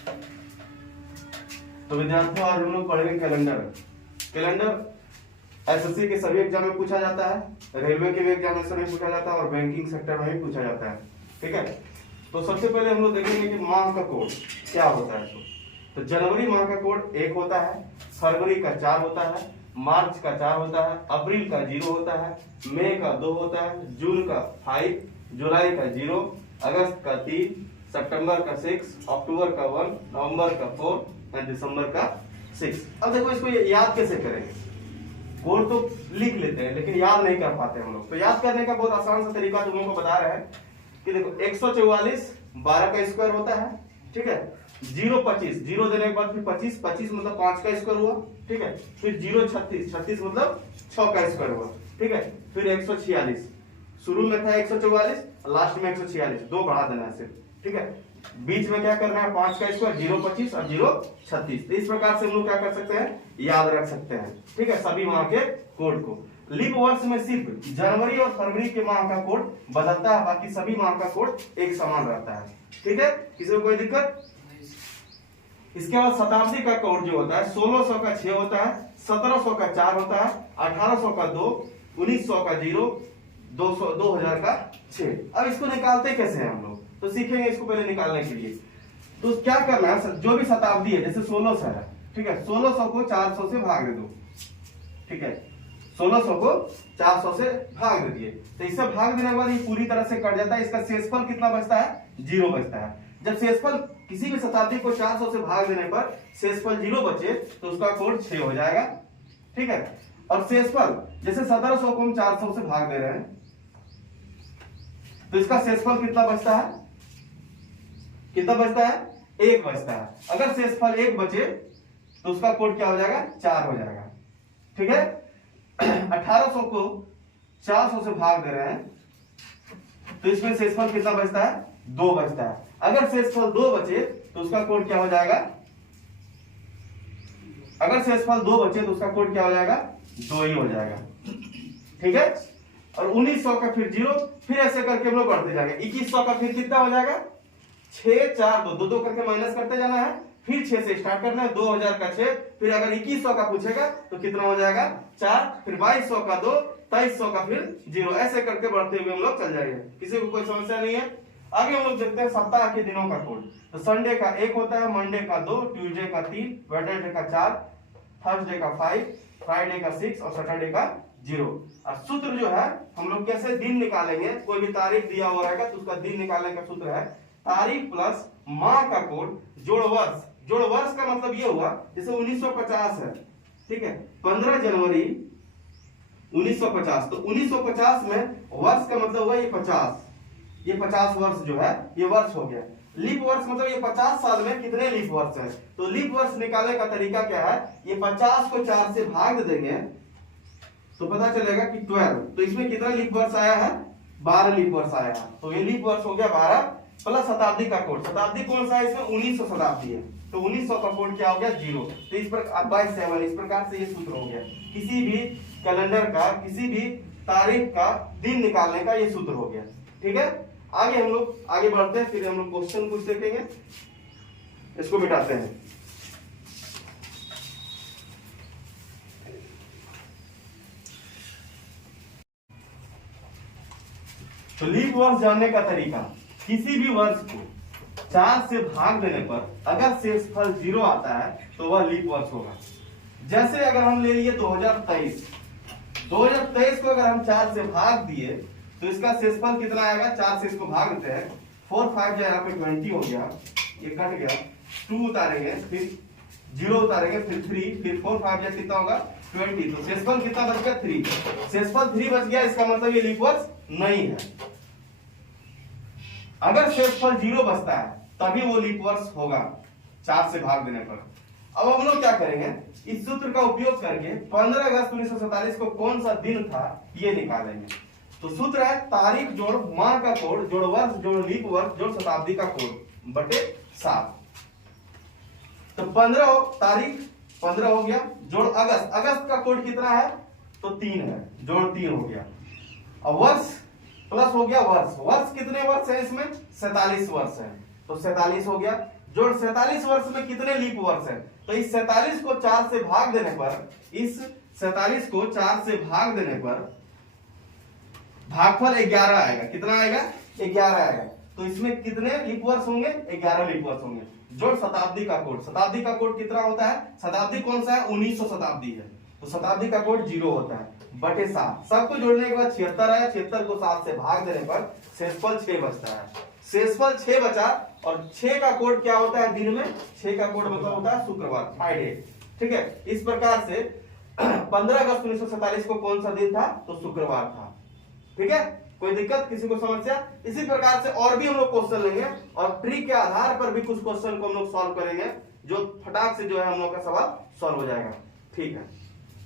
तो विद्यार्थियों आज हम लोग पढ़ेंगे कैलेंडर। कैलेंडर एसएससी के सभी एग्जाम में पूछा जाता है, रेलवे के भी एग्जामिनेशन में पूछा जाता है और बैंकिंग सेक्टर में भी पूछा जाता है। ठीक है, तो सबसे पहले हम लोग देखेंगे कि माह का कोड क्या होता है। तो जनवरी माह का कोड 1 होता है, फरवरी का 4 होता है, मार्च का 4 होता है, अप्रैल का 0 होता है, मई का 2 होता है, जून का 5, जुलाई का 0, अगस्त का 3, सितंबर का 6, अक्टूबर का 1, नवंबर का 4 और दिसंबर का 6। अब देखो इसको याद कैसे करेंगे। कोड तो लिख लेते हैं लेकिन याद नहीं कर पाते हम लोग। तो याद करने का बहुत आसान सा तरीका तुम लोगों को बता रहे हैं कि देखो 144 12 का स्क्वायर होता है। ठीक है, 0 25, 0 देने के बाद फिर 25, 25 मतलब 5 का स्क्वायर हुआ। ठीक है, फिर 0 36, 36 मतलब 6 का स्क्वायर हुआ। ठीक है, फिर 146, शुरू में था 144, लास्ट में 146, 2 बढ़ा देना है सिर्फ। ठीक है, बीच में क्या करना है 5 का स्क्वायर, 0 25 और 0 36। तो इस प्रकार से हम लोग क्या कर सकते हैं, याद रख सकते हैं। ठीक है, सभी माह के कोड को। लीप वर्ष में सिर्फ जनवरी और फरवरी के माह का कोड बदलता है, बाकी सभी माह का कोड एक समान रहता है। ठीक है, किसी को कोई दिक्कत? इसके बाद शताब्दी का कोड जो होता है 1600 का 6 होता है, 1700 का 4 होता है, 1800 का 2, 1900 का 0, 200 2000 का 6। अब इसको निकालते कैसे हैं हम लोग, तो सीखेंगे इसको पहले निकालने के लिए। तो क्या करना है, जो भी शताब्दी है जैसे 1600 है, ठीक है, 1600 को 400 से भाग दे दो। ठीक है, 1600 को 400 से भाग दे दिए, तो इससे भाग देने के बाद ये पूरी तरह से कट जाता है। इसका शेषफल कितना बचता है, 0 बचता है। जब शेषफल किसी भी शताब्दी को 400 से भाग देने पर शेषफल 0 बचे तो उसका कोड 6 हो जाएगा। ठीक है, और शेषफल जैसे 1700 को हम 400 से भाग दे रहे हैं तो इसका शेषफल कितना बचता है, कितना बचता है, 1 बचता है। अगर शेषफल 1 बचे तो उसका कोड क्या हो जाएगा, 4 हो जाएगा। ठीक है, 1800 को 400 से भाग दे रहे हैं तो इसमें शेषफल कितना बचता है, 2 बचता है। अगर शेषफल 2 बचे तो उसका कोड क्या हो जाएगा, अगर शेषफल 2 बचे तो उसका कोड क्या हो जाएगा, 2 ही हो जाएगा। ठीक है, और 1900 का फिर 0, फिर ऐसे करके हम लोग बढ़ते जाएंगे। 2100 का फिर कितना हो जाएगा, 6 4 2 2 करके माइनस करते जाना है, फिर 6 से स्टार्ट करना है, 2000 का 6, फिर अगर 2100 का पूछेगा तो कितना हो जाएगा, 4, फिर 2200 का 2, 2300 का फिर 0, ऐसे करके बढ़ते हुए हम लोग चल जाएंगे। किसी को कोई समस्या नहीं है। आगे हम लोग देखते हैं सप्ताह के दिनों का कोड। तो संडे का 1 होता है, मंडे का 2, ट्यूसडे का 3, वेडनेसडे का 4, थर्सडे का 5, फ्राइडे का 6 और सैटरडे का 0। और सूत्र जो है हम लोग कैसे दिन निकालेंगे, कोई भी तारीख दिया हुआ रहेगा तो उसका दिन निकालने का सूत्र है तारीख प्लस माह का कोड जोड़ वर्ष। जोड़ वर्ष का मतलब ये हुआ जैसे 1950 है, ठीक है, 15 जनवरी 1950, तो 1950 में वर्ष का मतलब हुआ ये 50, ये 50 वर्ष जो है ये वर्ष हो गया। लीप वर्ष मतलब ये 50 साल में कितने लीप वर्ष है। तो लीप वर्ष निकालने का तरीका क्या है, ये 50 को 4 से भाग देंगे तो पता चलेगा कि 12। तो इसमें कितना लीप वर्ष आया है, 12 लीप वर्ष आया है। तो ये लीप वर्ष हो गया 12 प्लस शताब्दी का कोड। शताब्दी कौन सा है, इसमें 1900 शताब्दी है तो 1900 का कोड क्या हो गया, 0। तो इस पर 22 इस प्रकार से ये सूत्र हो गया। किसी भी कैलेंडर का, किसी भी तारीख का दिन निकालने का ये सूत्र हो गया। ठीक है, आगे हम लोग आगे बढ़ते हैं, फिर हम लोग क्वेश्चन कुछ देखेंगे, इसको मिटाते हैं। तो लीप वर्ष जानने का तरीका, किसी भी वर्ष को 4 से भाग देने पर अगर शेषफल 0 आता है तो वह लीप वर्ष होगा। जैसे अगर हम ले लिए 2023 को अगर हम 4 से भाग दिए तो इसका शेषफल कितना आएगा, 4 से इसको भाग देते हैं, 4 5 जो यहाँ पे 20 हो गया, ये कट गया, 2 उतारेंगे, फिर 0 उतारेंगे, फिर 3, फिर 4 5 जो कितना होगा 20। तो शेषफल कितना बच गया, 3। शेषफल 3 बच गया, इसका मतलब ये लीप वर्ष नहीं है। अगर शेषफल 0 बचता है तभी वो लीप वर्ष होगा 4 से भाग देने पर। अब हम लोग क्या करेंगे, इस सूत्र का उपयोग करके 15 अगस्त 1947 को कौन सा दिन था ये निकालेंगे। तो सूत्र है तारीख जोड़ माह का कोड जोड़ वर्ष जोड़ लीप वर्ष जोड़ शताब्दी का कोड बटे 7। तो 15 तारीख 15 हो गया, जोड़ अगस्त, अगस्त का कोड कितना है तो 3 है, जोड़ 3 हो गया। अब वर्ष प्लस हो गया वर्ष, वर्ष कितने वर्ष है इसमें, 47 वर्ष है तो 47 हो गया, जोड़ 47 वर्ष में कितने लीप वर्ष है? तो इस 47 को 4 से भाग देने पर, इस 47 को 4 से भाग देने पर भागफल 11 आएगा। कितना आएगा? 11 आएगा। तो इसमें कितने लीप वर्ष होंगे? 11 लीप वर्ष होंगे। जोड़ शताब्दी का कोड, शताब्दी का कोड कितना होता है? शताब्दी कौन सा है? 1900 शताब्दी है, तो शताब्दी का कोड 0 होता है, बटे 7। सबको जोड़ने के बाद 76 आया, 76 को 7 से भाग देने पर शेषफल 6 बचता है। शेषफल 6 बचा, और 6 का कोड क्या होता है? दिन में 6 का कोड मतलब होता है शुक्रवार, फ्राइडे। ठीक है, इस प्रकार से 15 अगस्त 1947 को कौन सा दिन था? तो शुक्रवार था। ठीक है, कोई दिक्कत, किसी को समस्या? इसी प्रकार से और भी हम लोग क्वेश्चन लेंगे, और ट्रिक के आधार पर भी कुछ क्वेश्चन को हम लोग सॉल्व करेंगे, जो फटाक से जो है हम लोग का सवाल सॉल्व हो जाएगा। ठीक है।